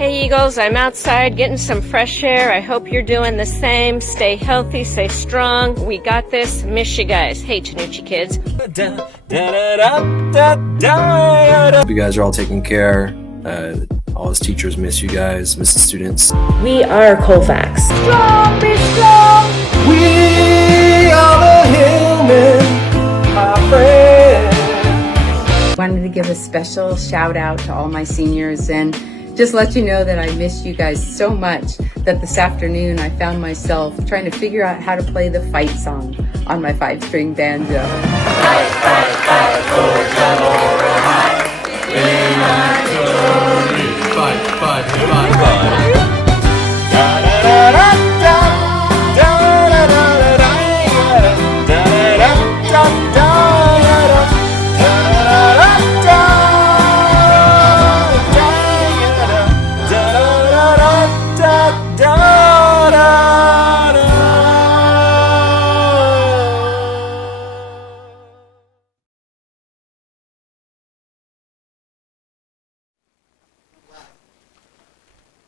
Hey Eagles, I'm outside getting some fresh air. I hope you're doing the same. Stay healthy, stay strong. We got this. Miss you guys. Hey, Tanucci kids. You guys are all taking care. All his teachers miss you guys, miss the students. We are Colfax. Strong, be strong. We are the Hillmen, my friends. Wanted to give a special shout out to all my seniors and just let you know that I missed you guys so much that this afternoon I found myself trying to figure out how to play the fight song on my 5-string banjo. Fight, fight, fight for Delora High. In our glory. Fight, fight, fight, fight.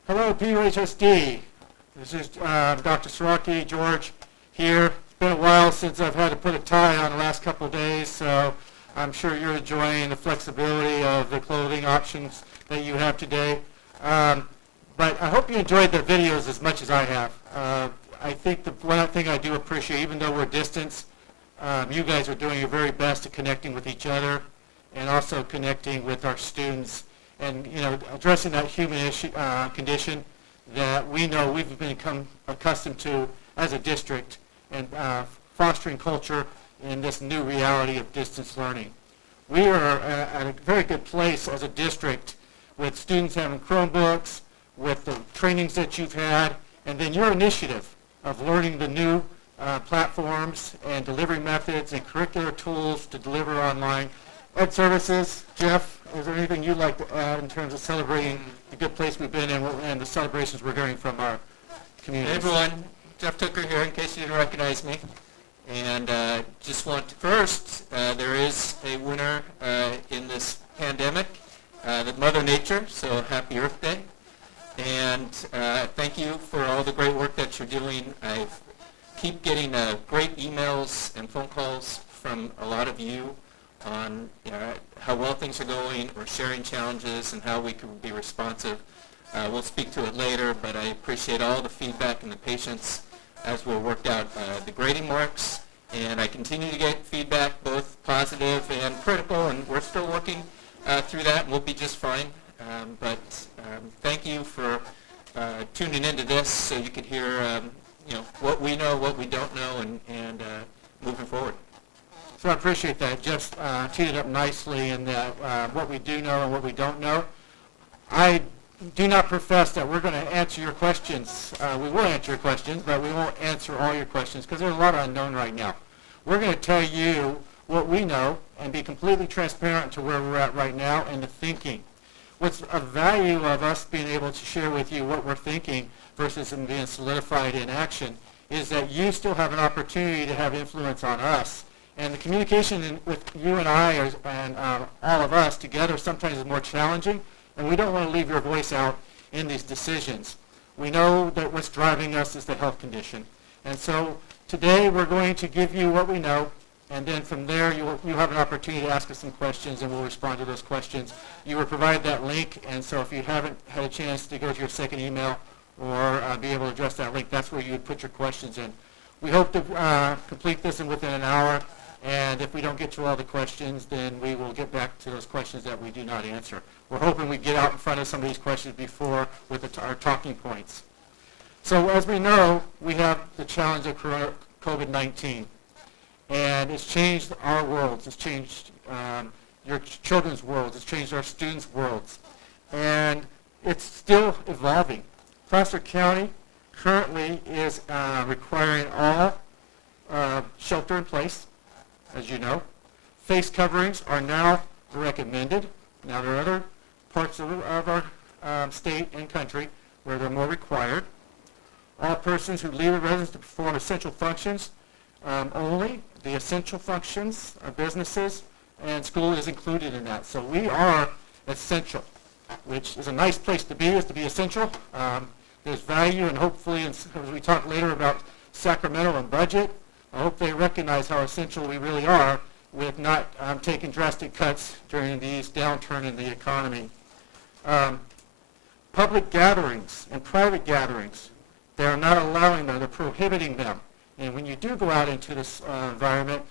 Hello, PUHSD. This is Dr. Siraki, George here. It's been a while since I've had to put a tie on the last couple of days, so I'm sure you're enjoying the flexibility of the clothing options that you have today. But I hope you enjoyed the videos as much as I have. I think the one thing I do appreciate, even though we're distance, you guys are doing your very best at connecting with each other and also connecting with our students and, you know, addressing that human issue, condition that we know we've become accustomed to as a district and fostering culture in this new reality of distance learning. We are at a very good place as a district with students having Chromebooks, with the trainings that you've had, and then your initiative of learning the new platforms and delivery methods and curricular tools to deliver online. Ed Services, Jeff, is there anything you'd like to add in terms of celebrating the good place we've been in and the celebrations we're hearing from our community? Hey everyone, Jeff Tucker here, in case you didn't recognize me. And just want to first, there is a winner in this pandemic, the Mother Nature, so happy Earth Day. And thank you for all the great work that you're doing. I keep getting great emails and phone calls from a lot of you on how well things are going or sharing challenges and how we can be responsive. We'll speak to it later, but I appreciate all the feedback and the patience as we worked out the grading marks. And I continue to get feedback, both positive and critical, and we're still working through that, and we'll be just fine. But thank you for tuning into this so you can hear what we know, what we don't know, and moving forward. So I appreciate that. Just teed it up nicely in that what we do know and what we don't know. I do not profess that we're going to answer your questions. We will answer your questions, but we won't answer all your questions because there's a lot of unknown right now. We're going to tell you what we know and be completely transparent to where we're at right now and the thinking. What's of value of us being able to share with you what we're thinking versus them being solidified in action is that you still have an opportunity to have influence on us. And the communication with you and I and all of us together sometimes is more challenging, and we don't want to leave your voice out in these decisions. We know that what's driving us is the health condition. And so today we're going to give you what we know, and then from there you have an opportunity to ask us some questions, and we'll respond to those questions. You were provided that link, and so if you haven't had a chance to go to your second email or be able to address that link, that's where you would put your questions in. We hope to complete this within an hour. And if we don't get to all the questions, then we will get back to those questions that we do not answer. We're hoping we get out in front of some of these questions before with our talking points. So as we know, we have the challenge of COVID-19. And it's changed our worlds. It's changed your children's worlds. It's changed our students' worlds. And it's still evolving. Placer County currently is requiring all shelter in place. As you know, face coverings are now recommended. Now there are other parts of our state and country where they're more required. All persons who leave a residence to perform essential functions only. The essential functions of businesses and school is included in that. So we are essential. which is a nice place to be, is to be essential. There's value, and hopefully, as we talk later about Sacramento and budget, I hope they recognize how essential we really are with not taking drastic cuts during these downturn in the economy. Public gatherings and private gatherings, they're not allowing them, they're prohibiting them. And when you do go out into this environment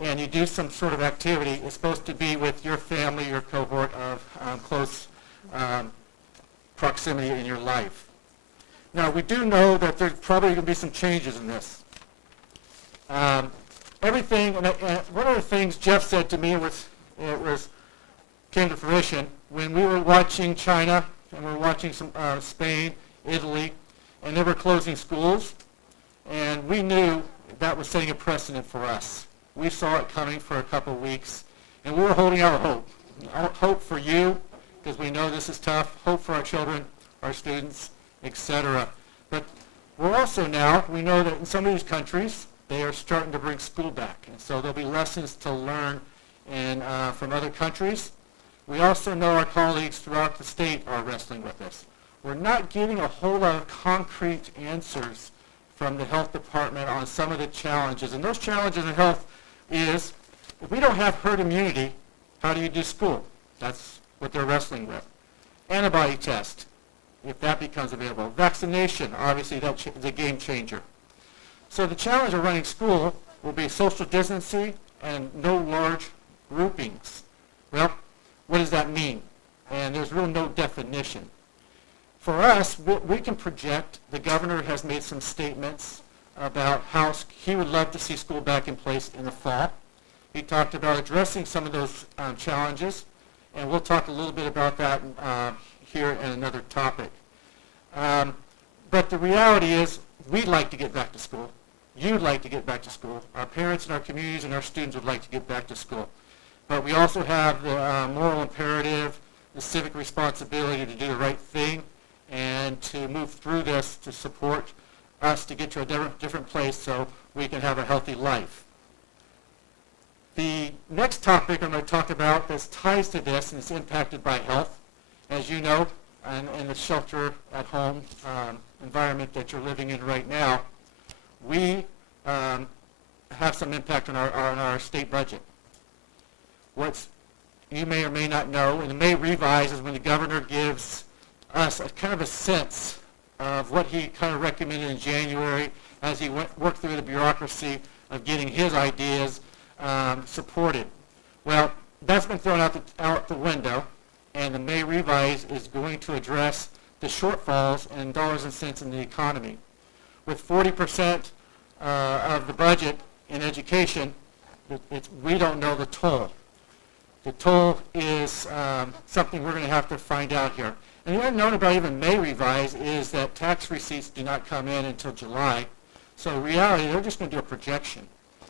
and you do some sort of activity, it's supposed to be with your family, your cohort of close proximity in your life. Now, we do know that there's probably going to be some changes in this. Everything, and one of the things Jeff said to me came to fruition when we were watching China and we were watching some Spain, Italy, and they were closing schools, and we knew that was setting a precedent for us. We saw it coming for a couple of weeks, and we were holding out hope. Hope for you, because we know this is tough, hope for our children, our students, etc. But we're also now, we know that in some of these countries, they are starting to bring school back, and so there'll be lessons to learn from other countries. We also know our colleagues throughout the state are wrestling with this. We're not getting a whole lot of concrete answers from the health department on some of the challenges. And those challenges in health is, if we don't have herd immunity, how do you do school? That's what they're wrestling with. Antibody test, if that becomes available. Vaccination, obviously that's a game changer. So the challenge of running school will be social distancing and no large groupings. Well, what does that mean? And there's really no definition. For us, we can project, the governor has made some statements about how he would love to see school back in place in the fall. He talked about addressing some of those challenges, and we'll talk a little bit about that here in another topic. But the reality is, we'd like to get back to school. You'd like to get back to school. Our parents and our communities and our students would like to get back to school. But we also have the moral imperative, the civic responsibility to do the right thing and to move through this to support us to get to a different place so we can have a healthy life. The next topic I'm going to talk about that ties to this and is impacted by health, as you know, and in the shelter at home environment that you're living in right now, we have some impact on our state budget. What you may or may not know, and the May revise is when the governor gives us a kind of a sense of what he kind of recommended in January as he worked through the bureaucracy of getting his ideas supported. Well, that's been thrown out the window, and the May revise is going to address the shortfalls in dollars and cents in the economy. With 40% of the budget in education, we don't know the toll. The toll is something we're going to have to find out here. And the unknown about even May revise is that tax receipts do not come in until July. So in reality, they're just going to do a projection.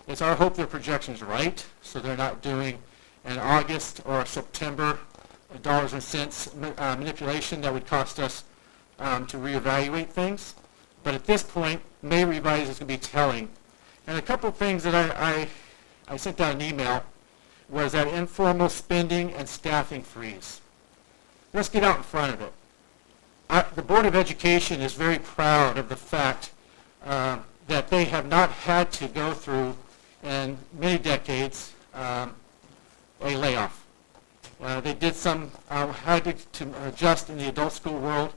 It's our hope their projection's right, so they're not doing an August or a September dollars and cents manipulation that would cost us to reevaluate things. But at this point, May revise is going to be telling. And a couple of things that I sent out an email was that informal spending and staffing freeze. Let's get out in front of it. The Board of Education is very proud of the fact that they have not had to go through, in many decades, a layoff. They did had to adjust in the adult school world,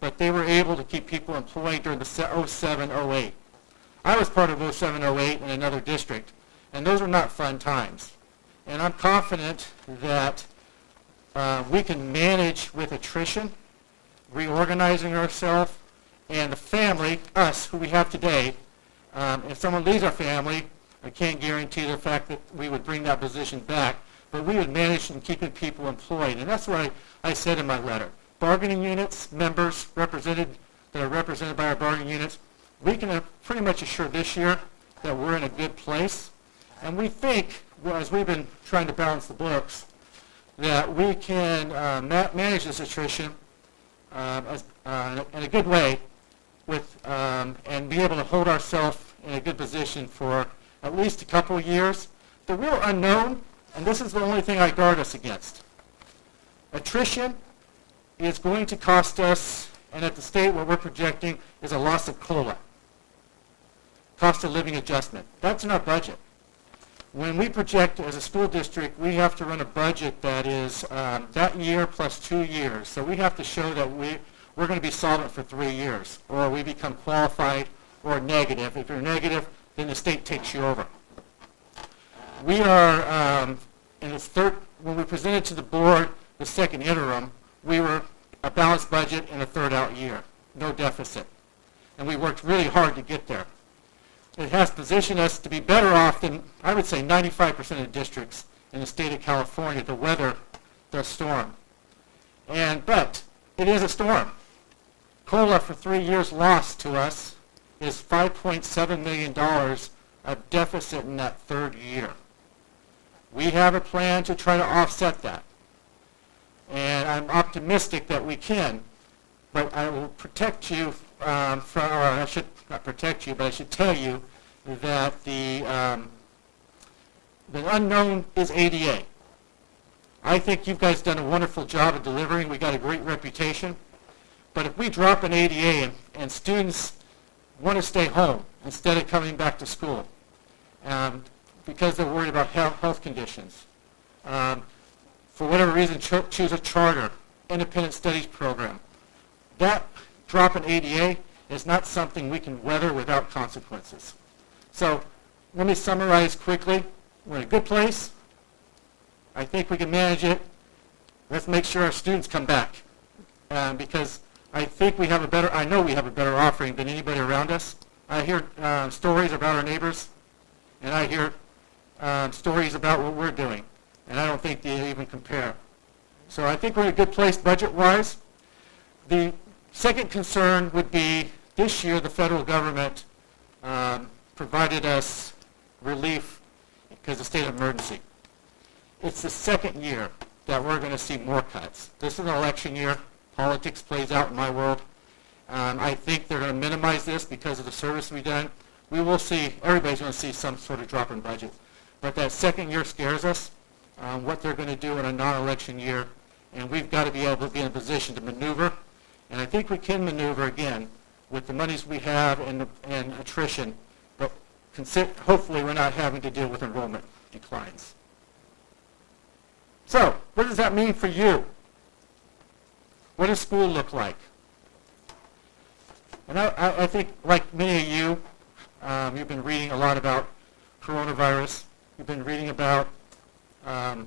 but they were able to keep people employed during the 07-08. I was part of 07-08 in another district, and those were not fun times. And I'm confident that we can manage with attrition, reorganizing ourselves, and the family, us, who we have today. If someone leaves our family, I can't guarantee the fact that we would bring that position back, but we would manage in keeping people employed. And that's what I said in my letter. Bargaining units, members that are represented by our bargaining units, we can pretty much assure this year that we're in a good place. And we think, as we've been trying to balance the books, that we can manage this attrition in a good way and be able to hold ourselves in a good position for at least a couple of years. The real unknown, and this is the only thing I guard us against, attrition is going to cost us, and at the state what we're projecting is a loss of COLA, cost of living adjustment. That's in our budget. When we project as a school district, we have to run a budget that is that year plus 2 years. So we have to show that we're going to be solvent for 3 years, or we become qualified or negative. If you're negative, then the state takes you over. We are, in the third, when we presented to the board the second interim, we were a balanced budget in a third out year, no deficit. And we worked really hard to get there. It has positioned us to be better off than, I would say, 95% of districts in the state of California to weather the storm. But it is a storm. COLA for 3 years lost to us is $5.7 million of deficit in that third year. We have a plan to try to offset that. And I'm optimistic that we can, but I will protect you from, or I should not protect you, but I should tell you that the unknown is ADA. I think you guys done a wonderful job of delivering. We got a great reputation. But if we drop an ADA and students want to stay home instead of coming back to school because they're worried about health conditions, for whatever reason choose a charter, independent studies program, that drop in ADA is not something we can weather without consequences. So let me summarize quickly. We're in a good place. I think we can manage it. Let's make sure our students come back because I think we have a better, I know we have a better offering than anybody around us. I hear stories about our neighbors, and I hear stories about what we're doing, and I don't think they even compare. So I think we're in a good place budget-wise. The second concern would be this year the federal government provided us relief because of state of emergency. It's the second year that we're going to see more cuts. This is an election year. Politics plays out in my world. I think they're going to minimize this because of the service we've done. We will see, everybody's going to see some sort of drop in budget. But that second year scares us, what they're going to do in a non-election year. And we've got to be able to be in a position to maneuver. And I think we can maneuver again with the monies we have and attrition. But hopefully we're not having to deal with enrollment declines. So, what does that mean for you? What does school look like? And I think, like many of you, you've been reading a lot about coronavirus. You've been reading about how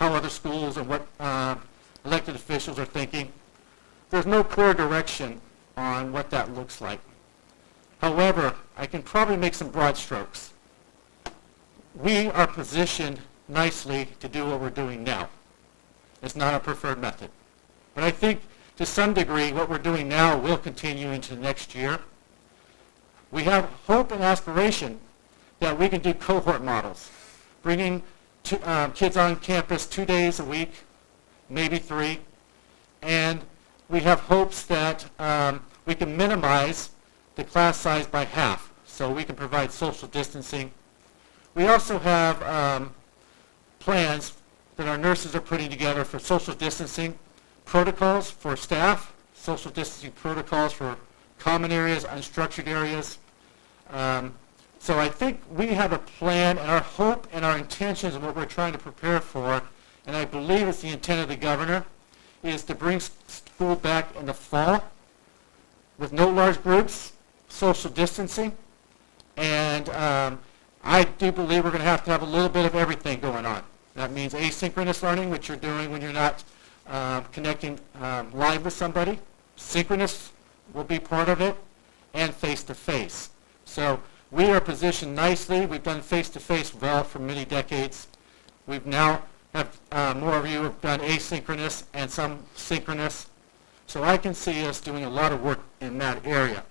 other schools and what elected officials are thinking. There's no clear direction on what that looks like. However, I can probably make some broad strokes. We are positioned nicely to do what we're doing now. It's not a preferred method. But I think to some degree what we're doing now will continue into next year. We have hope and aspiration that we can do cohort models, bringing kids on campus 2 days a week, maybe 3, and we have hopes that we can minimize the class size by half, so we can provide social distancing. We also have plans that our nurses are putting together for social distancing protocols for staff, social distancing protocols for common areas, unstructured areas. So I think we have a plan, and our hope and our intentions of what we're trying to prepare for, and I believe it's the intent of the governor, is to bring school back in the fall with no large groups, social distancing, and I do believe we're going to have a little bit of everything going on. That means asynchronous learning, which you're doing when you're not connecting live with somebody. Synchronous will be part of it, and face-to-face. So we are positioned nicely. We've done face-to-face well for many decades. We've now have more of you have done asynchronous and some synchronous. So I can see us doing a lot of work in that area.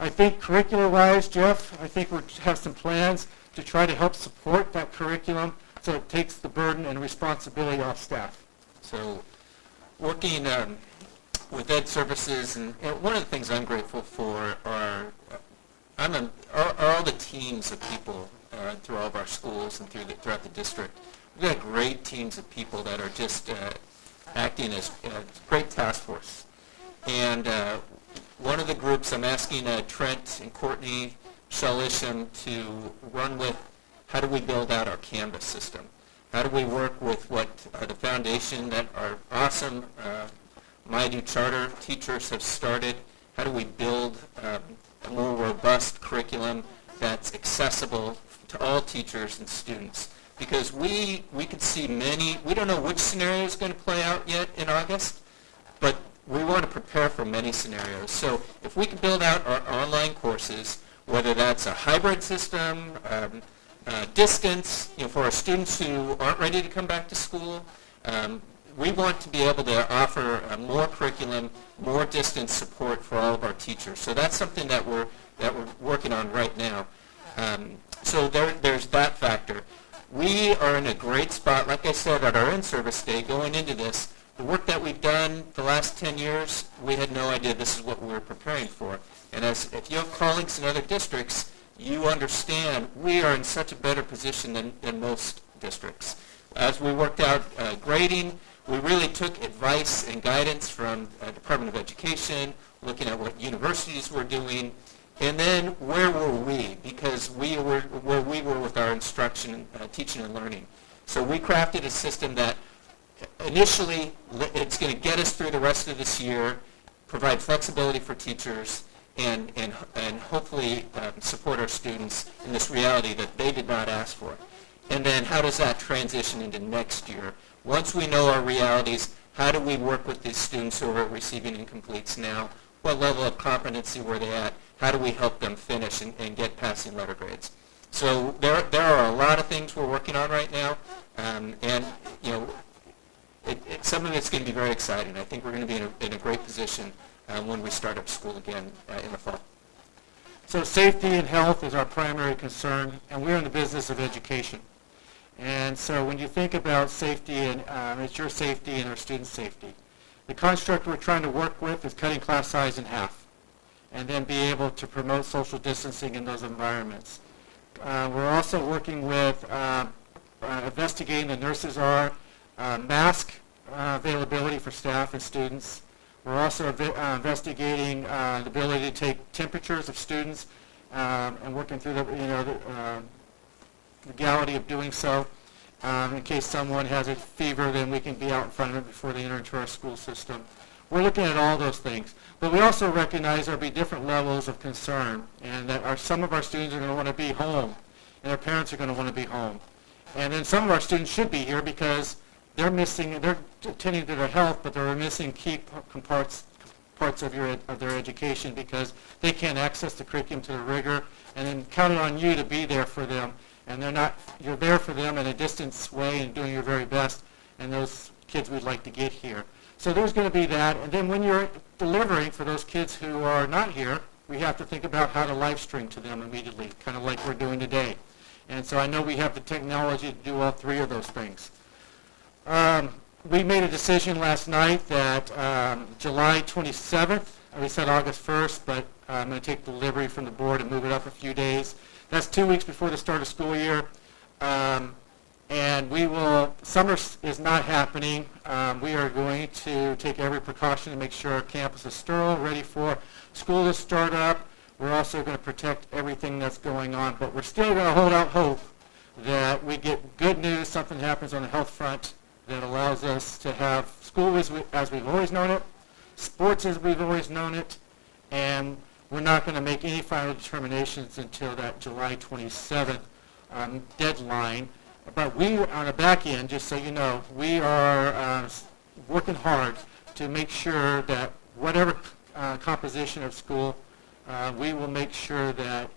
I think curricular-wise, Jeff, I think we have some plans to try to help support that curriculum so it takes the burden and responsibility off staff. So working with Ed Services, and one of the things I'm grateful for are all the teams of people through all of our schools and throughout the district. We've got great teams of people that are just acting as a great task force. And one of the groups, I'm asking Trent and Courtney Shellisham to run with how do we build out our Canvas system? How do we work with what the foundation that our awesome Mighty Charter teachers have started? How do we build a more robust curriculum that's accessible to all teachers and students? Because we could see many, we don't know which scenario is going to play out yet in August, but we want to prepare for many scenarios. So if we can build out our online courses, whether that's a hybrid system, distance, for our students who aren't ready to come back to school, we want to be able to offer more curriculum, more distance support for all of our teachers. So that's something that we're working on right now. So there's that factor. We are in a great spot, like I said, at our in-service day going into this. The work that we've done the last 10 years, we had no idea this is what we were preparing for. And if you have colleagues in other districts, you understand we are in such a better position than most districts. As we worked out grading, we really took advice and guidance from Department of Education, looking at what universities were doing, and then where were we? Because we were where we were with our instruction, teaching and learning. So we crafted a system that initially it's going to get us through the rest of this year, provide flexibility for teachers, and hopefully support our students in this reality that they did not ask for. And then how does that transition into next year? Once we know our realities, how do we work with these students who are receiving incompletes now? What level of competency were they at? How do we help them finish and get passing letter grades? So there are a lot of things we're working on right now, and some of it's going to be very exciting. I think we're going to be in a great position when we start up school again in the fall. So safety and health is our primary concern, and we're in the business of education. And so when you think about safety, and it's your safety and our students' safety. The construct we're trying to work with is cutting class size in half, and then be able to promote social distancing in those environments. We're also working with investigating the nurses are mask availability for staff and students. We're also investigating the ability to take temperatures of students and working through the legality of doing so. In case someone has a fever, then we can be out in front of it before they enter into our school system. We're looking at all those things. But we also recognize there will be different levels of concern, and that some of our students are going to want to be home, and their parents are going to want to be home. And then some of our students should be here because they're attending to their health, but they're missing key parts of their education because they can't access the curriculum to the rigor, and then counting on you to be there for them. And you're there for them in a distance way and doing your very best, and those kids we'd like to get here. So there's going to be that, and then when you're delivering for those kids who are not here, we have to think about how to live stream to them immediately, kind of like we're doing today. And so I know we have the technology to do all three of those things. We made a decision last night that July 27th, we said August 1st, but I'm going to take delivery from the board and move it up a few days. That's 2 weeks before the start of school year. And summer is not happening. We are going to take every precaution to make sure our campus is sterile, ready for school to start up. We're also going to protect everything that's going on, but we're still going to hold out hope that we get good news, something happens on the health front that allows us to have school as we've always known it, sports as we've always known it, and we're not going to make any final determinations until that July 27th deadline. But we, on the back end, just so you know, we are working hard to make sure that whatever composition of school, we will make sure that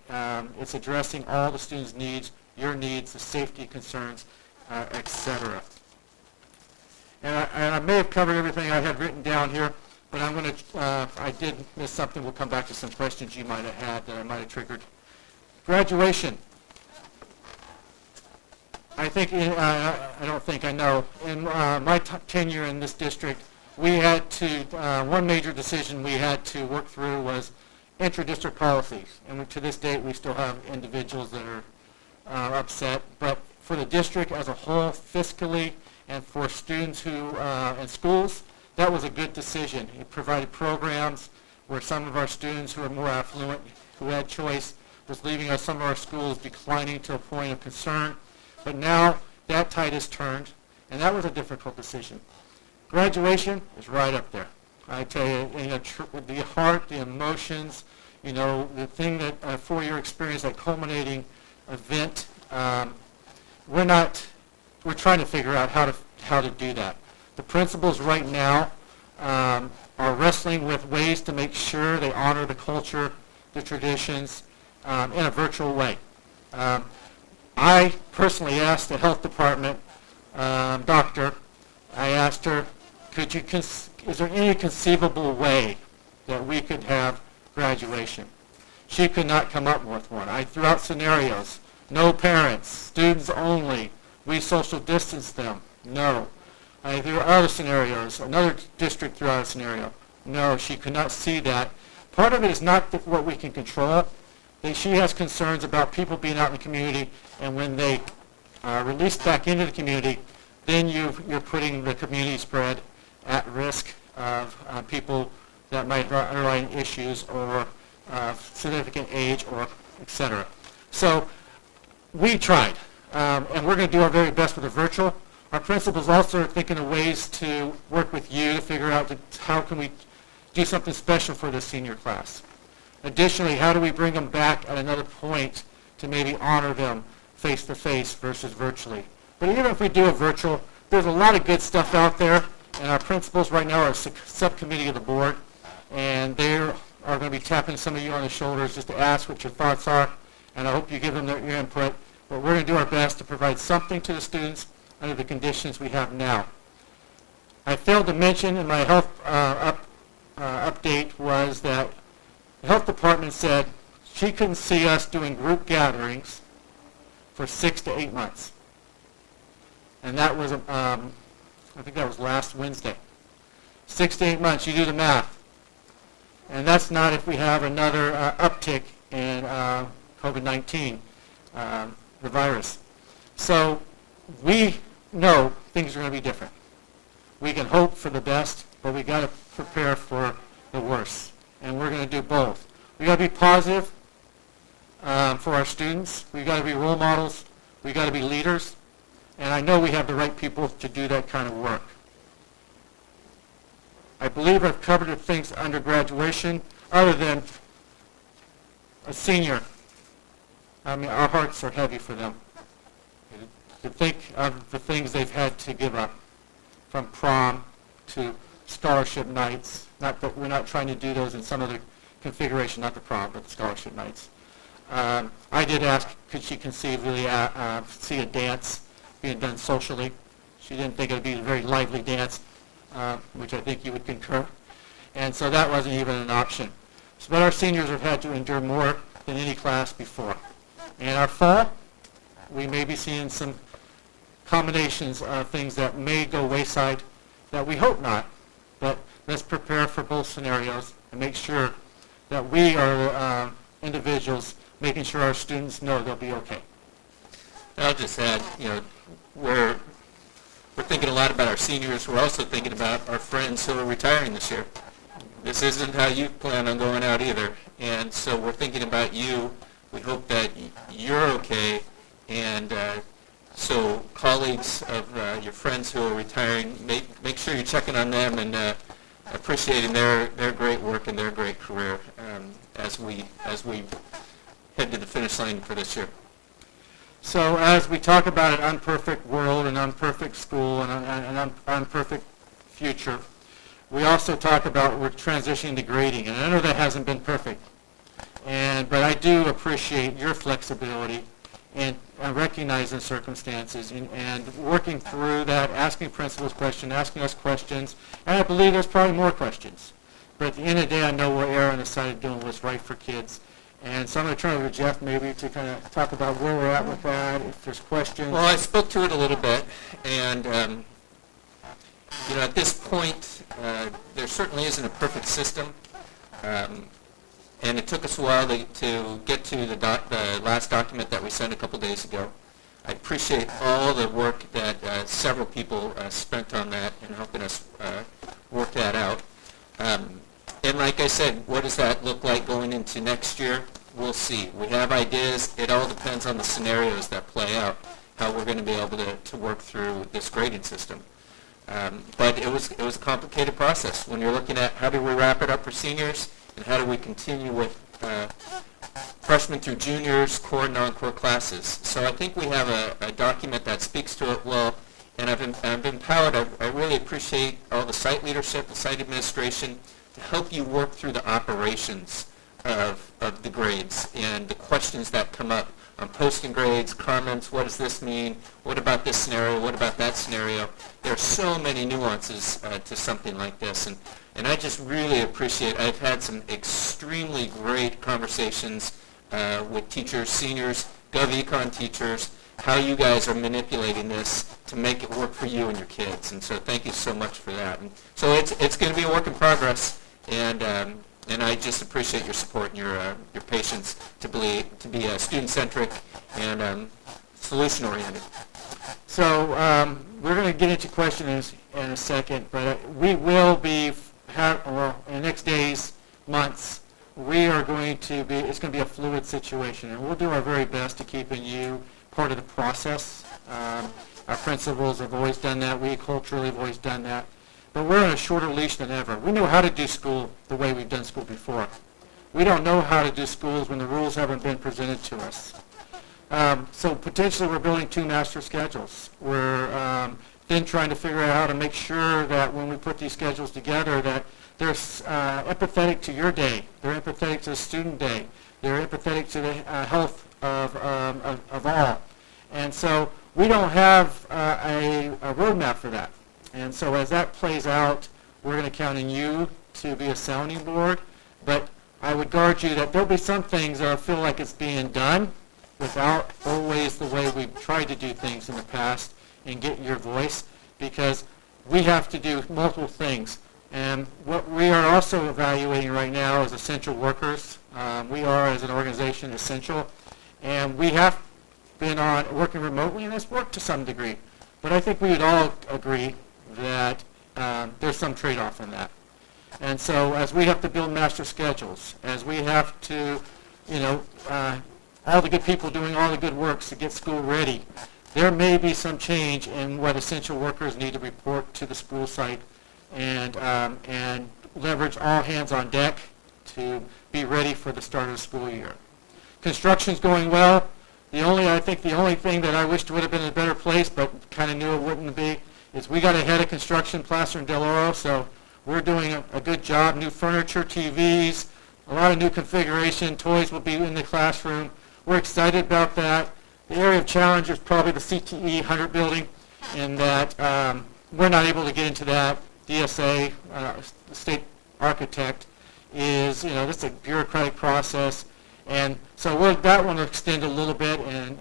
it's addressing all the students' needs, your needs, the safety concerns, etc. And I may have covered everything I had written down here, but I'm going to, I did miss something. We'll come back to some questions you might have had that I might have triggered. Graduation. I think, I don't think, I know, in my tenure in this district, we had to, one major decision we had to work through was intra-district policies. And to this date, we still have individuals that are upset. But for the district as a whole, fiscally And for students who, and schools, that was a good decision. It provided programs where some of our students who are more affluent, who had choice, was leaving us, some of our schools declining to a point of concern. But now that tide has turned, and that was a difficult decision. Graduation is right up there. I tell you, the heart, the emotions, the thing that a 4-year experience, that culminating event, we're trying to figure out how to do that. The principals right now are wrestling with ways to make sure they honor the culture, the traditions, in a virtual way. I personally asked the health department doctor, I asked her, is there any conceivable way that we could have graduation? She could not come up with one. I threw out scenarios. No parents, students only. We social distance them. No. I threw out other scenarios. Another district threw out a scenario. No, she could not see that. Part of it is not what we can control. She has concerns about people being out in the community, and when they release back into the community, then you're putting the community spread at risk of people that might have underlying issues or significant age, or et cetera. So we tried, and we're going to do our very best with the virtual. Our principals also are thinking of ways to work with you to figure out how can we do something special for the senior class. Additionally, how do we bring them back at another point to maybe honor them face-to-face versus virtually? But even if we do a virtual, there's a lot of good stuff out there, and our principals right now are a subcommittee of the board, and they are going to be tapping some of you on the shoulders just to ask what your thoughts are, and I hope you give them your input. But we're going to do our best to provide something to the students under the conditions we have now. I failed to mention in my health update was that the health department said she couldn't see us doing group gatherings for 6 to 8 months. And that was, I think that was last Wednesday. 6 to 8 months, you do the math. And that's not if we have another uptick in COVID-19, the virus. So we know things are going to be different. We can hope for the best, but we got to prepare for the worst. And we're going to do both. We got to be positive for our students. We got to be role models. We got to be leaders. And I know we have the right people to do that kind of work. I believe I've covered the things under graduation, other than a senior. I mean, our hearts are heavy for them. To think of the things they've had to give up, from prom to scholarship nights. Not that we're not trying to do those in some other configuration, not the prom, but the scholarship nights. I did ask, could she conceivably see a dance being done socially? She didn't think it would be a very lively dance, which I think you would concur. And so that wasn't even an option. So, but our seniors have had to endure more than any class before. And our fall, we may be seeing some combinations of things that may go wayside that we hope not. But let's prepare for both scenarios and make sure that we are individuals making sure our students know they'll be okay. I'll just add, we're thinking a lot about our seniors. We're also thinking about our friends who are retiring this year. This isn't how you plan on going out either. And so we're thinking about you. We hope that you're okay. And so colleagues of your friends who are retiring, make sure you're checking on them and appreciating their great work and their great career as we head to the finish line for this year. So as we talk about an unperfect world, an unperfect school, and an unperfect future, we also talk about we're transitioning to grading. And I know that hasn't been perfect, but I do appreciate your flexibility and recognizing circumstances and working through that, asking principals questions, asking us questions, and I believe there's probably more questions. But at the end of the day, I know we're erring on the side of doing what's right for kids. And so I'm going to turn it over to Jeff maybe to kind of talk about where we're at with that, if there's questions. Well, I spoke to it a little bit, and at this point, there certainly isn't a perfect system, and it took us a while to get to the last document that we sent a couple days ago. I appreciate all the work that several people spent on that and helping us work that out. And like I said, what does that look like going into next year? We'll see. We have ideas. It all depends on the scenarios that play out, how we're going to be able to work through this grading system. But it was a complicated process when you're looking at how do we wrap it up for seniors and how do we continue with freshmen through juniors, core and non-core classes. So I think we have a document that speaks to it well, and I've been empowered. I really appreciate all the site leadership, the site administration, to help you work through the operations of the grades and the questions that come up on posting grades, comments, what does this mean, what about this scenario, what about that scenario. There are so many nuances to something like this, and I just really appreciate, I've had some extremely great conversations with teachers, seniors, GovEcon teachers, how you guys are manipulating this to make it work for you and your kids. And so thank you so much for that. And so it's going to be a work in progress, and I just appreciate your support and your patience to be student-centric and solution-oriented. So we're going to get into questions in a second, but we will be, in the next days, months, it's going to be a fluid situation, and we'll do our very best to keeping you part of the process. Our principals have always done that. We culturally have always done that. But we're on a shorter leash than ever. We know how to do school the way we've done school before. We don't know how to do schools when the rules haven't been presented to us. So potentially we're building 2 master schedules. We're then trying to figure out how to make sure that when we put these schedules together that they're empathetic to your day. They're empathetic to the student day. They're empathetic to the health of all. And so we don't have a roadmap for that. And so as that plays out, we're going to count on you to be a sounding board. But I would guard you that there'll be some things that I feel like it's being done without always the way we've tried to do things in the past and get your voice, because we have to do multiple things. And what we are also evaluating right now is essential workers. We are, as an organization, essential. And we have been working remotely, and it's worked to some degree. But I think we would all agree that there's some trade-off in that. And so as we have to build master schedules, as we have to, all the good people doing all the good works to get school ready, there may be some change in what essential workers need to report to the school site, and leverage all hands on deck to be ready for the start of the school year. Construction's going well. I think the only thing that I wished would have been in a better place, but kind of knew it wouldn't be, is we got ahead of construction, Placer and Del Oro, so we're doing a good job. New furniture, TVs, a lot of new configuration, toys will be in the classroom. We're excited about that. The area of challenge is probably the CTE 100 building, in that we're not able to get into that. DSA, the state architect, is, this is a bureaucratic process. And so that one will extend a little bit, and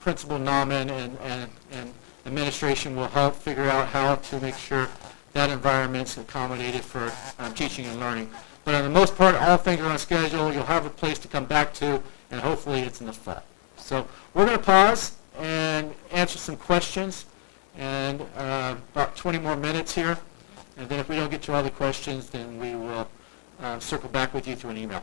Principal Nauman and administration will help figure out how to make sure that environment's accommodated for teaching and learning. But on the most part, all things are on schedule. You'll have a place to come back to, and hopefully it's in the fall. So we're going to pause and answer some questions, and about 20 more minutes here. And then if we don't get to all the questions, then we will circle back with you through an email.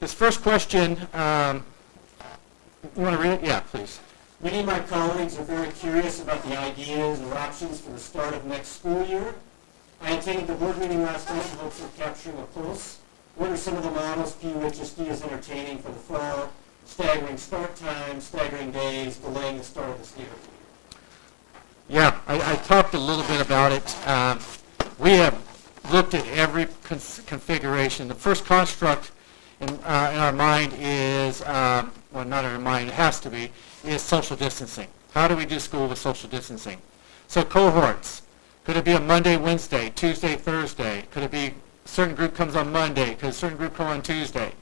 This first question, you want to read it? Yeah, please. Many of my colleagues are very curious about the ideas or options for the start of next school year. I attended the board meeting last night in hopes of capturing a pulse. What are some of the models PUHSD is entertaining for the fall? Staggering start times, staggering days, delaying the start of the school year. Yeah, I talked a little bit about it. We have looked at every configuration. The first construct in our mind is, well, not in our mind, it has to be, is social distancing. How do we do school with social distancing? So cohorts. Could it be a Monday, Wednesday, Tuesday, Thursday? Could it be a certain group comes on Monday? Could a certain group come on Tuesday?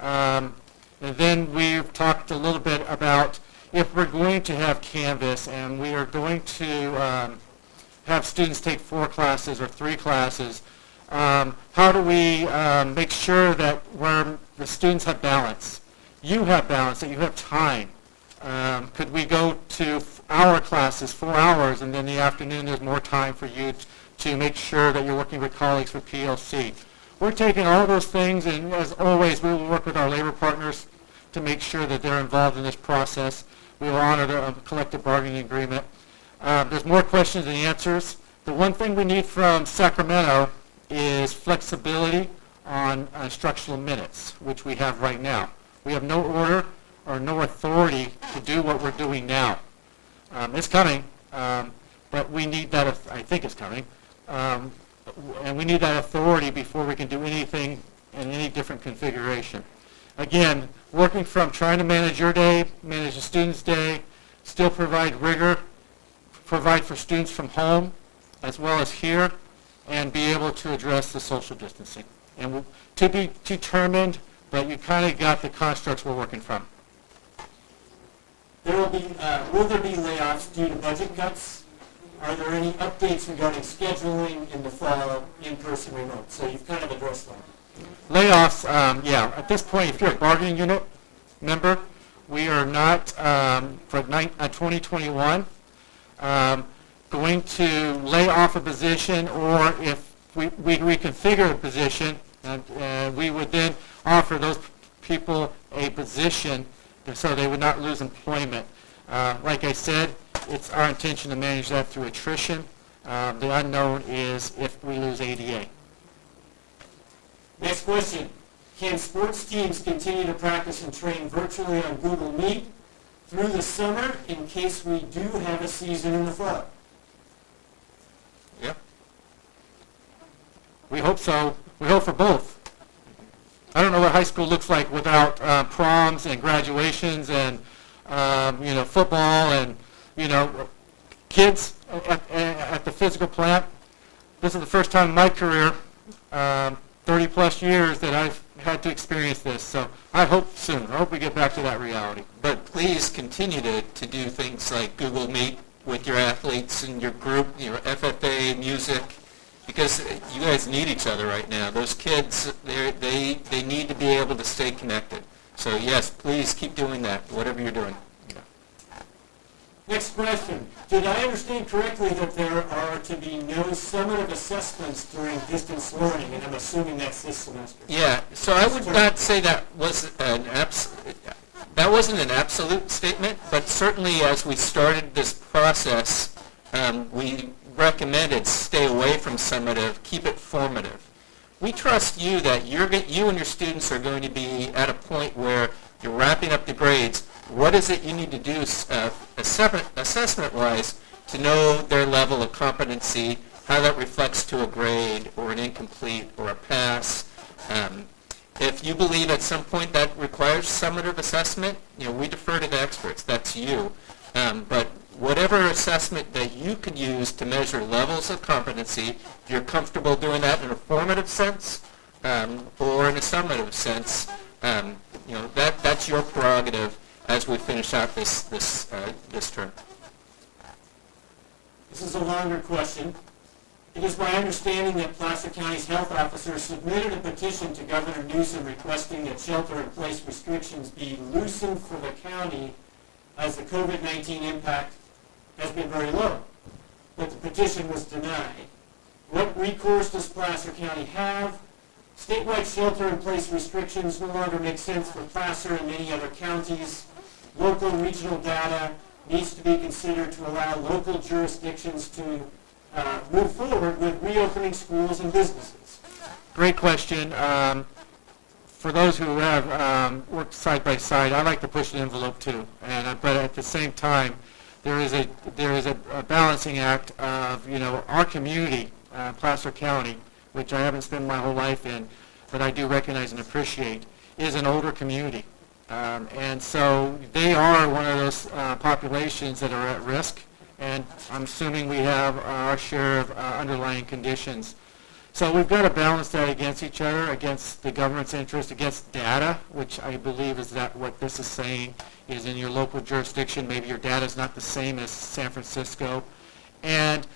And then we've talked a little bit about if we're going to have Canvas and we are going to have students take 4 classes or 3 classes, how do we make sure that where the students have balance, you have balance, that you have time, Could we go to hour classes, 4 hours, and then in the afternoon there's more time for you to make sure that you're working with colleagues for PLC? We're taking all those things, and as always, we will work with our labor partners to make sure that they're involved in this process. We will honor the collective bargaining agreement. There's more questions than answers. The one thing we need from Sacramento is flexibility on instructional minutes, which we have right now. We have no order or no authority to do what we're doing now. It's coming, but we need that, I think it's coming, and we need that authority before we can do anything in any different configuration. Again, working from trying to manage your day, manage the student's day, still provide rigor, provide for students from home as well as here, and be able to address the social distancing. And to be determined, but you kind of got the constructs we're working from. Will there be layoffs due to budget cuts? Are there any updates regarding scheduling in the fall, in-person, remote? So you've kind of addressed that. Layoffs, yeah. At this point, if you're a bargaining unit member, we are not, for 2021, going to lay off a position, or if we reconfigure a position, we would then offer those people a position so they would not lose employment. Like I said, it's our intention to manage that through attrition. The unknown is if we lose ADA. Next question. Can sports teams continue to practice and train virtually on Google Meet through the summer in case we do have a season in the fall? Yeah. We hope so. We hope for both. I don't know what high school looks like without proms and graduations and football and kids at the physical plant. This is the first time in my career, 30 plus years, that I've had to experience this. So I hope soon. I hope we get back to that reality. But please continue to do things like Google Meet with your athletes and your group, your FFA, music, because you guys need each other right now. Those kids, they need to be able to stay connected. So yes, please keep doing that, whatever you're doing. Next question. Did I understand correctly that there are to be no summative assessments during distance learning? And I'm assuming that's this semester. Yeah, so I would not say that was that wasn't an absolute statement, but certainly as we started this process, we recommended stay away from summative, keep it formative. We trust you that you and your students are going to be at a point where you're wrapping up the grades. What is it you need to do assessment-wise to know their level of competency, how that reflects to a grade or an incomplete or a pass? If you believe at some point that requires summative assessment, we defer to the experts. That's you. But whatever assessment that you could use to measure levels of competency, if you're comfortable doing that in a formative sense or in a summative sense, that's your prerogative as we finish out this term. This is a longer question. It is my understanding that Placer County's health officer submitted a petition to Governor Newsom requesting that shelter-in-place restrictions be loosened for the county as the COVID-19 impact has been very low. But the petition was denied. What recourse does Placer County have? Statewide shelter-in-place restrictions no longer make sense for Placer and many other counties. Local and regional data needs to be considered to allow local jurisdictions to move forward with reopening schools and businesses. Great question. For those who have worked side by side, I like to push the envelope too. But at the same time, there is a balancing act of our community, Placer County, which I haven't spent my whole life in, but I do recognize and appreciate, is an older community. And so they are one of those populations that are at risk, and I'm assuming we have our share of underlying conditions. So we've got to balance that against each other, against the government's interest, against data, which I believe is that what this is saying is in your local jurisdiction, maybe your data is not the same as San Francisco. And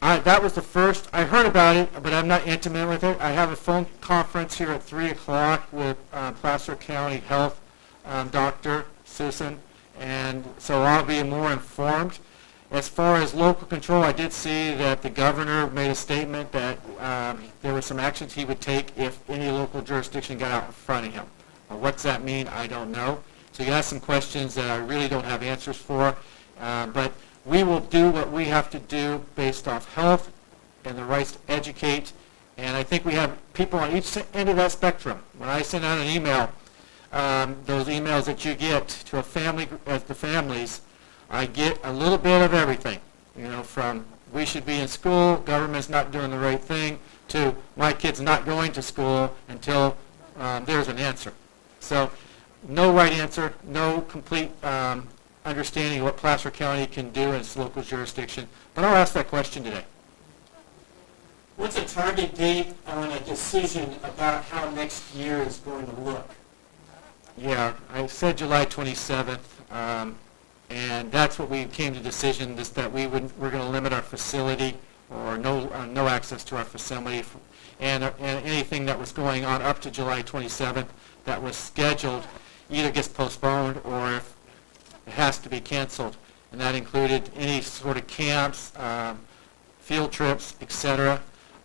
that was the first. I heard about it, but I'm not intimate with it. I have a phone conference here at 3 o'clock with Placer County Health Dr. Susan, and so I'll be more informed. As far as local control, I did see that the governor made a statement that there were some actions he would take if any local jurisdiction got out in front of him. Well, what's that mean? I don't know. So you asked some questions that I really don't have answers for, but we will do what we have to do based off health and the rights to educate. And I think we have people on each end of that spectrum. When I send out an email, those emails that you get to a family, the families, I get a little bit of everything, from we should be in school, government's not doing the right thing, to my kid's not going to school until there's an answer. So no right answer, no complete understanding of what Placer County can do in its local jurisdiction. But I'll ask that question today. What's a target date on a decision about how next year is going to look? Yeah, I said July 27th. And that's what we came to decision, is that we're going to limit our facility or no access to our facility, and anything that was going on up to July 27th that was scheduled either gets postponed or if it has to be canceled. And that included any sort of camps, field trips, etc.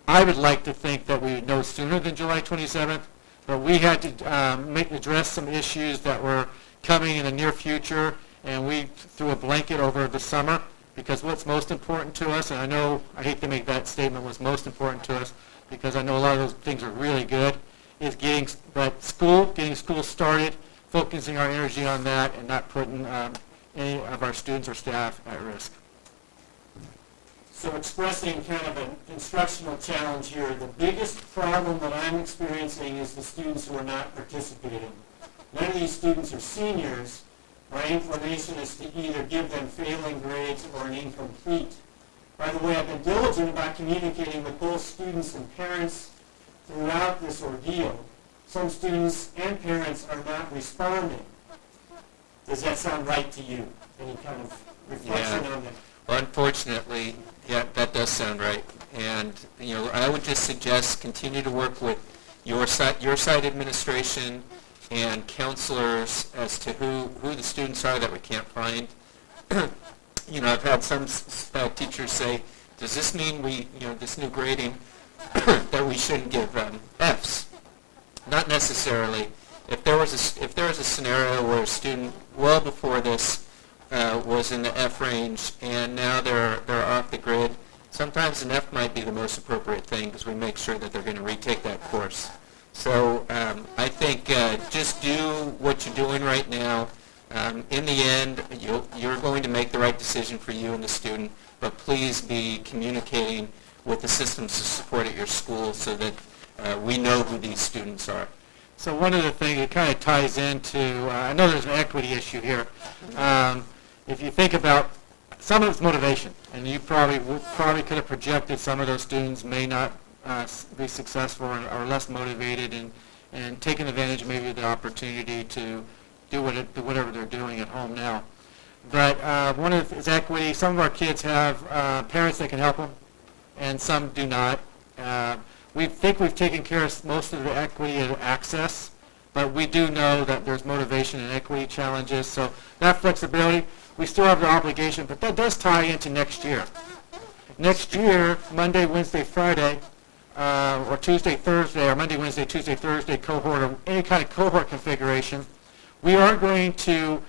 I would like to think that we would know sooner than July 27th, but we had to address some issues that were coming in the near future, and we threw a blanket over the summer, because what's most important to us, and I hate to make that statement, what's most important to us, because I know a lot of those things are really good, is getting school started, focusing our energy on that, and not putting any of our students or staff at risk. So expressing kind of an instructional challenge here, the biggest problem that I'm experiencing is the students who are not participating. None of these students are seniors. My inclination is to either give them failing grades or an incomplete. By the way, I've been diligent about communicating with both students and parents throughout this ordeal. Some students and parents are not responding. Does that sound right to you? Any kind of reflection on that? Well, unfortunately, yeah, that does sound right. And I would just suggest continue to work with your site administration and counselors as to who the students are that we can't find. I've had some teachers say, does this mean this new grading, that we shouldn't give Fs? Not necessarily. If there was a scenario where a student well before this was in the F range and now they're off the grid, sometimes an F might be the most appropriate thing, because we make sure that they're going to retake that course. So I think just do what you're doing right now. In the end, you're going to make the right decision for you and the student, but please be communicating with the systems to support at your school so that we know who these students are. So one of the things that kind of ties into, I know there's an equity issue here. If you think about, some of it's motivation, and you probably could have projected some of those students may not be successful or less motivated and taking advantage maybe of the opportunity to do whatever they're doing at home now. But one of it is equity. Some of our kids have parents that can help them, and some do not. We think we've taken care of most of the equity and access, but we do know that there's motivation and equity challenges. So that flexibility, we still have the obligation, but that does tie into next year. Next year, Monday, Wednesday, Friday, or Tuesday, Thursday, or Monday, Wednesday, Tuesday, Thursday cohort, or any kind of cohort configuration, we are going to,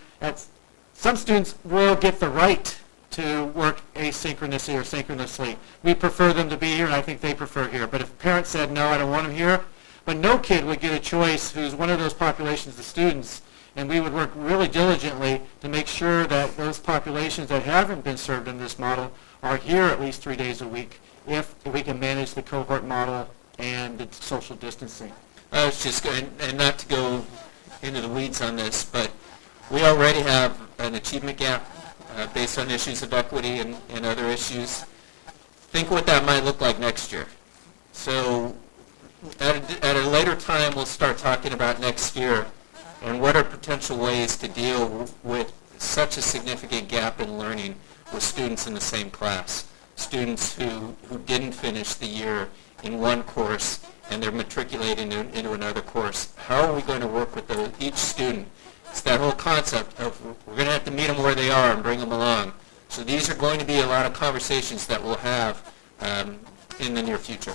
some students will get the right to work asynchronously or synchronously. We prefer them to be here, and I think they prefer here. But if parents said, no, I don't want them here, but no kid would get a choice who's one of those populations of students, and we would work really diligently to make sure that those populations that haven't been served in this model are here at least 3 days a week, if we can manage the cohort model and the social distancing. I was just going, and not to go into the weeds on this, but we already have an achievement gap based on issues of equity and other issues. Think what that might look like next year. So at a later time, we'll start talking about next year and what are potential ways to deal with such a significant gap in learning with students in the same class. Students who didn't finish the year in one course and they're matriculating into another course. How are we going to work with each student It's that whole concept of we're going to have to meet them where they are and bring them along. So these are going to be a lot of conversations that we'll have in the near future.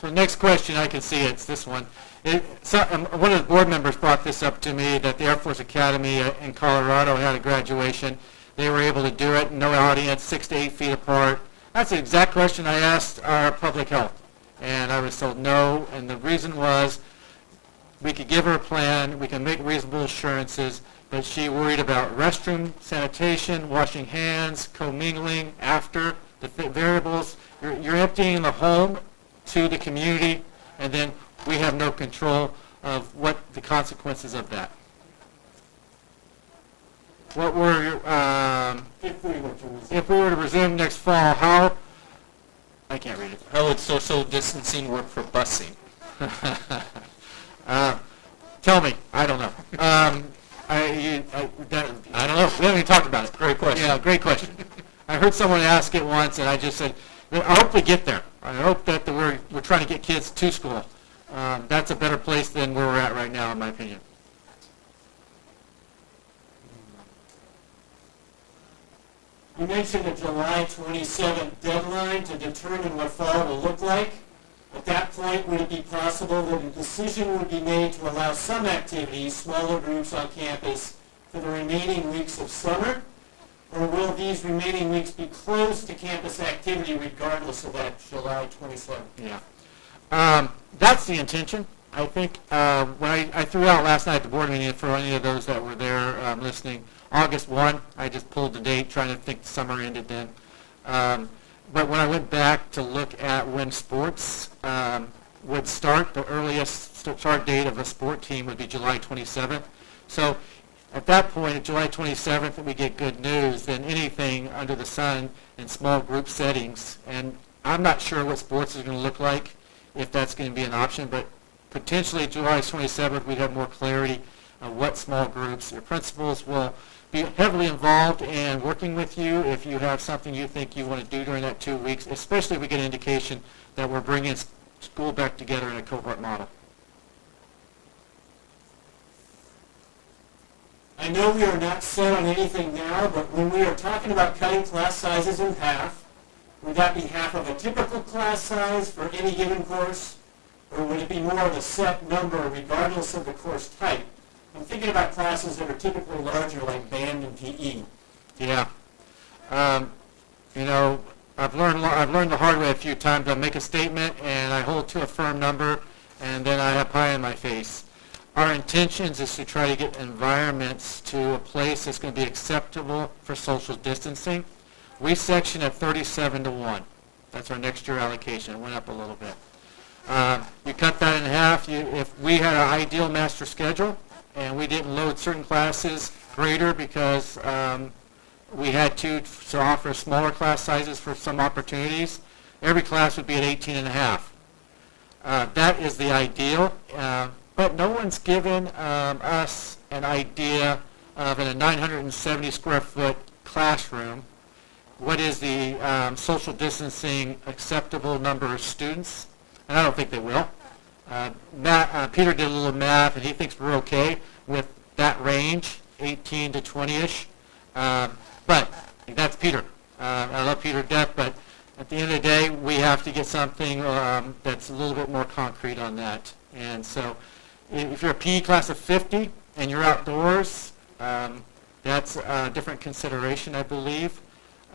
So next question, I can see it's this one. One of the board members brought this up to me, that the Air Force Academy in Colorado had a graduation. They were able to do it, no audience, 6 to 8 feet apart. That's the exact question I asked our public health, and I was told no, and the reason was we could give her a plan, we can make reasonable assurances, but she worried about restroom, sanitation, washing hands, commingling after, the variables. You're emptying the home to the community, and then we have no control of what the consequences of that. What were your, if we were to resume next fall, how, I can't read it. How would social distancing work for busing? Tell me, I don't know. I don't know. We haven't even talked about it. Great question. Yeah, great question. I heard someone ask it once, and I just said, I hope we get there. I hope that we're trying to get kids to school. That's a better place than where we're at right now, in my opinion. You mentioned a July 27th deadline to determine what fall will look like. At that point, would it be possible that a decision would be made to allow some activities, smaller groups on campus, for the remaining weeks of summer? Or will these remaining weeks be closed to campus activity regardless of that July 27th? Yeah. That's the intention. I think when I threw out last night at the board meeting, for any of those that were there listening, August 1, I just pulled the date trying to think the summer ended then. But when I went back to look at when sports would start, the earliest start date of a sport team would be July 27th. So at that point, at July 27th, if we get good news, then anything under the sun in small group settings, and I'm not sure what sports is going to look like, if that's going to be an option, but potentially July 27th, we'd have more clarity on what small groups. Your principals will be heavily involved in working with you if you have something you think you want to do during that 2 weeks, especially if we get an indication that we're bringing school back together in a cohort model. I know we are not set on anything now, but when we are talking about cutting class sizes in half, would that be half of a typical class size for any given course? Or would it be more of a set number regardless of the course type? I'm thinking about classes that are typically larger, like band and PE. Yeah. You know, I've learned the hard way a few times. I make a statement and I hold to a firm number, and then I have pie in my face. Our intentions is to try to get environments to a place that's going to be acceptable for social distancing. We section at 37 to 1. That's our next year allocation. It went up a little bit. You cut that in half. If we had an ideal master schedule and we didn't load certain classes greater because we had to offer smaller class sizes for some opportunities, every class would be at 18 and a half. That is the ideal. But no one's given us an idea of, in a 970 square foot classroom, what is the social distancing acceptable number of students, and I don't think they will. Peter did a little math, and he thinks we're okay with that range, 18 to 20-ish. But that's Peter. I love Peter to death, but at the end of the day, we have to get something that's a little bit more concrete on that. And so if you're a PE class of 50 and you're outdoors, that's a different consideration, I believe.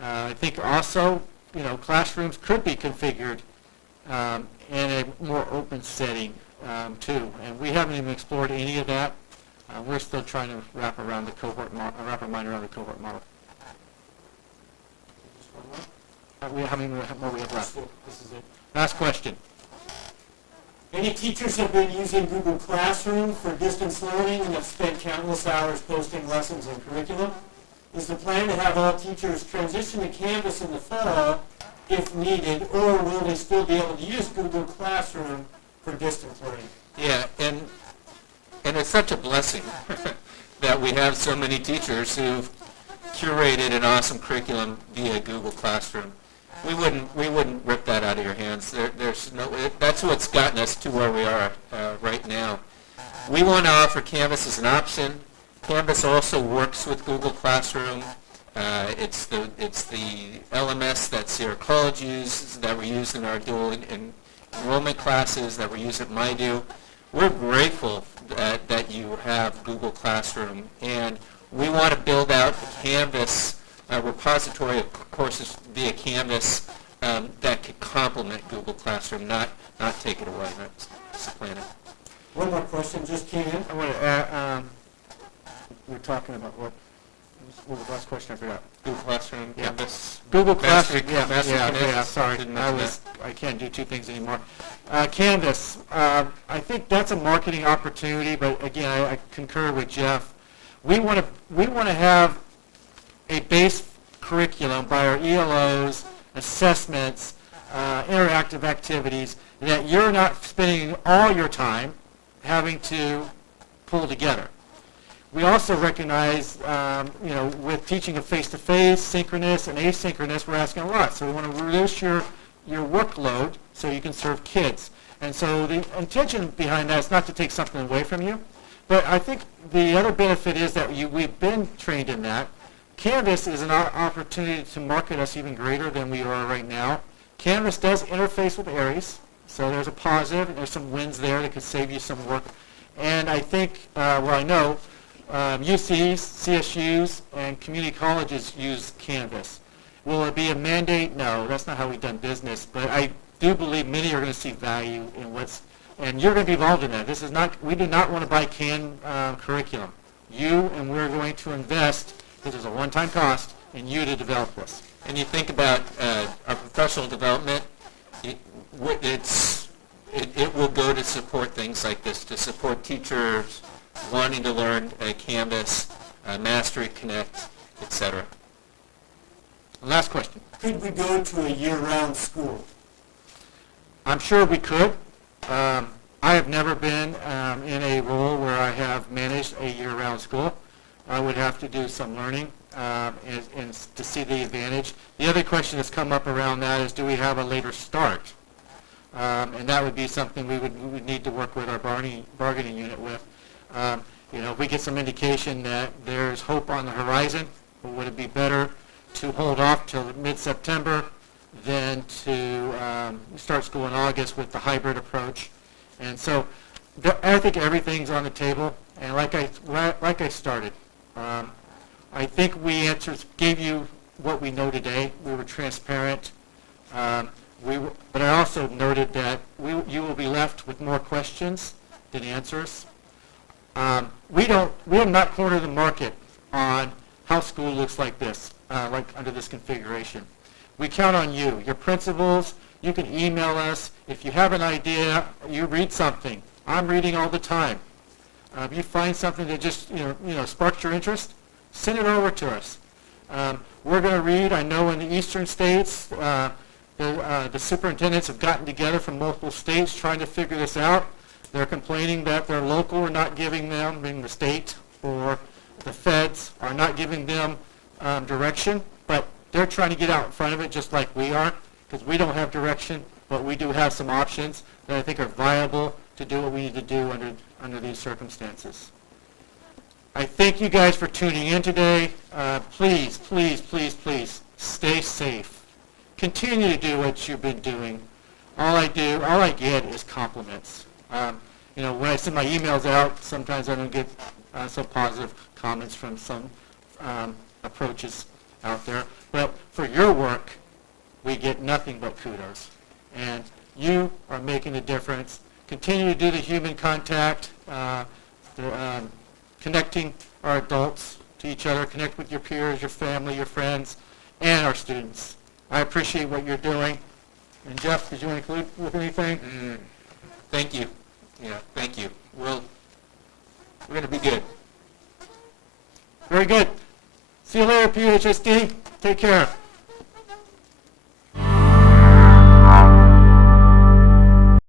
I think also, you know, classrooms could be configured in a more open setting too, and we haven't even explored any of that. We're still trying to wrap our mind around the cohort model. How many more we have left? This is it. Last question. Many teachers have been using Google Classroom for distance learning and have spent countless hours posting lessons and curriculum. Is the plan to have all teachers transition to Canvas in the fall if needed, or will they still be able to use Google Classroom for distance learning? Yeah, and it's such a blessing that we have so many teachers who've curated an awesome curriculum via Google Classroom. We wouldn't rip that out of your hands. There's no. That's what's gotten us to where we are right now. we want to offer Canvas as an option. Canvas also works with Google Classroom. It's the LMS that Sierra College uses, that we use in our dual enrollment classes, that we use at MyDo. We're grateful that you have Google Classroom, and we want to build out a Canvas repository of courses via Canvas that could complement Google Classroom, not take it away, not supplant it. One more question just came in. I want to add, we were talking about what was the last question? I forgot. Google Classroom, Yeah. Canvas. Google Mastery- Classroom, Mastery Connect. yeah, sorry. Didn't mention that. I can't do two things anymore. Canvas, I think that's a marketing opportunity, but again, I concur with Jeff. We want to have a base curriculum by our ELOs, assessments, interactive activities that you're not spending all your time having to pull together. We also recognize, with teaching of face-to-face, synchronous and asynchronous, we're asking a lot. So we want to reduce your workload so you can serve kids. And so the intention behind that is not to take something away from you, but I think the other benefit is that we've been trained in that. Canvas is an opportunity to market us even greater than we are right now. Canvas does interface with Aries, so there's a positive, and there's some wins there that could save you some work. And I think, I know, UCs, CSUs, and community colleges use Canvas. Will it be a mandate? No, that's not how we've done business. But I do believe many are going to see value in and you're going to be involved in that. This is not, we do not want to buy canned curriculum. We're going to invest, because there's a one-time cost, in you to develop this. And you think about our professional development, it will go to support things like this, to support teachers wanting to learn Canvas, Mastery Connect, etc. Last question. Could we go to a year-round school? I'm sure we could. I have never been in a role where I have managed a year-round school. I would have to do some learning and to see the advantage. The other question that's come up around that is, do we have a later start? And that would be something we would need to work with our bargaining unit with. If we get some indication that there's hope on the horizon, would it be better to hold off till mid-September than to start school in August with the hybrid approach? And so I think everything's on the table. And like I started, I think we gave you what we know today. We were transparent. But I also noted that you will be left with more questions than answers. We have not cornered the market on how school looks like this, like under this configuration. We count on you, your principals. You can email us. If you have an idea, you read something. I'm reading all the time. If you find something that just sparks your interest, send it over to us. We're going to read. I know in the eastern states, the superintendents have gotten together from multiple states trying to figure this out. They're complaining that their local are not giving them, being the state or the feds, are not giving them direction, but they're trying to get out in front of it just like we are, because we don't have direction, but we do have some options that I think are viable to do what we need to do under these circumstances. I thank you guys for tuning in today. Please, please, please, please stay safe. Continue to do what you've been doing. All I get is compliments. When I send my emails out, sometimes I don't get so positive comments from some approaches out there. But for your work, we get nothing but kudos. And you are making a difference. Continue to do the human contact, connecting our adults to each other, connect with your peers, your family, your friends, and our students. I appreciate what you're doing. And Jeff, did you want to conclude with anything? Thank you. Yeah, thank you. We're going to be good. Very good. See you later, PHSD. Take care.